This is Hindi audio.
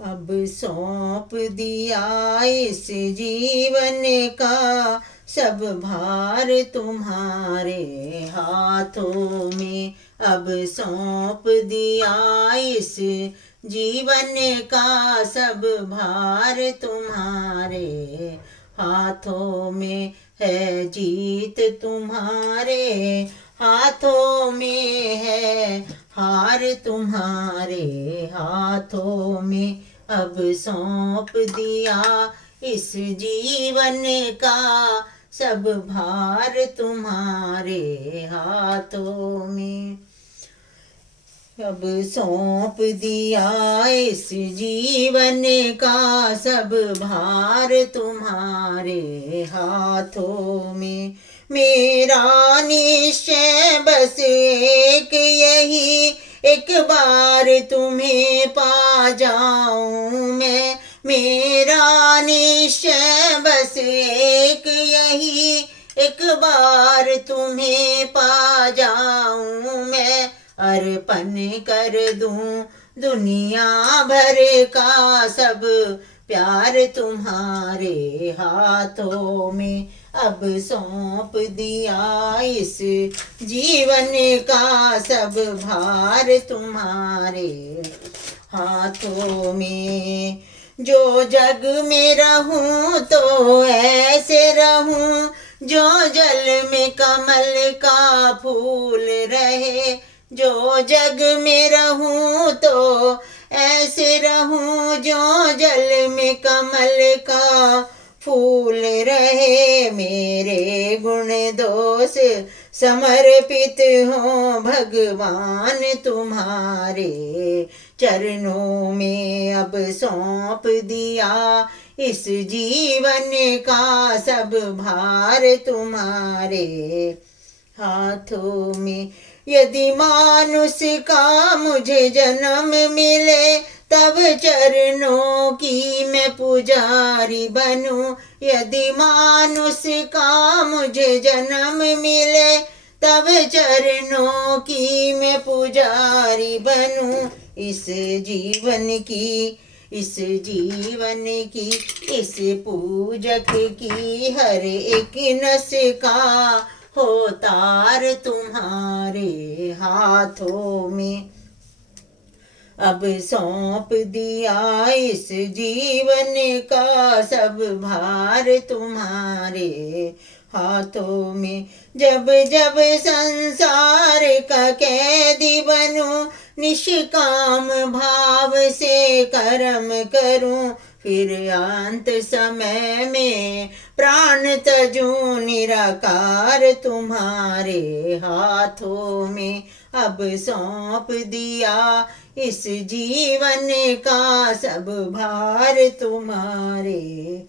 अब सौंप दिया इस जीवन का सब भार तुम्हारे हाथों में। अब सौंप दिया इस जीवन का सब भार तुम्हारे हाथों में है। जीत तुम्हारे हाथों में है, हार तुम्हारे हाथों में। अब सौंप दिया इस जीवन का सब भार तुम्हारे हाथों में। अब सौंप दिया इस जीवन का सब भार तुम्हारे हाथों में। मेरा निश्चय बस एक यही, एक बार तुम्हें पा जाऊं मैं। मेरा निश्चय बस एक यही, एक बार तुम्हें पा जाऊं मैं। अर्पण कर दूं दुनिया भर का सब प्यार तुम्हारे हाथों में। अब सौंप दिया इस जीवन का सब भार तुम्हारे हाथों में। जो जग में रहूं तो ऐसे रहूं, जो जल में कमल का फूल रहे। जो जग में रहूं तो ऐसे रहूं, जो जल में कमल का फूल रहे। मेरे गुण दोष समर्पित हो भगवान तुम्हारे चरणों में। अब सौंप दिया इस जीवन का सब भार तुम्हारे हाथों में। यदि मानुष का मुझे जन्म मिले, तब चरणों की मैं पुजारी बनूं। यदि मानुष का मुझे जन्म मिले, तब चरणों की मैं पुजारी बनूं। इस जीवन की, इस जीवन की, इस पूजक की हर एक नस का हो तार तुम्हारे हाथों में। अब सौंप दिया इस जीवन का सब भार तुम्हारे हाथों में। जब जब संसार का कैदी बनूं, निष्काम भाव से कर्म करूं। फिर अंत समय में प्राण तजूं निराकार तुम्हारे हाथों में। अब सौंप दिया इस जीवन का सब भार तुम्हारे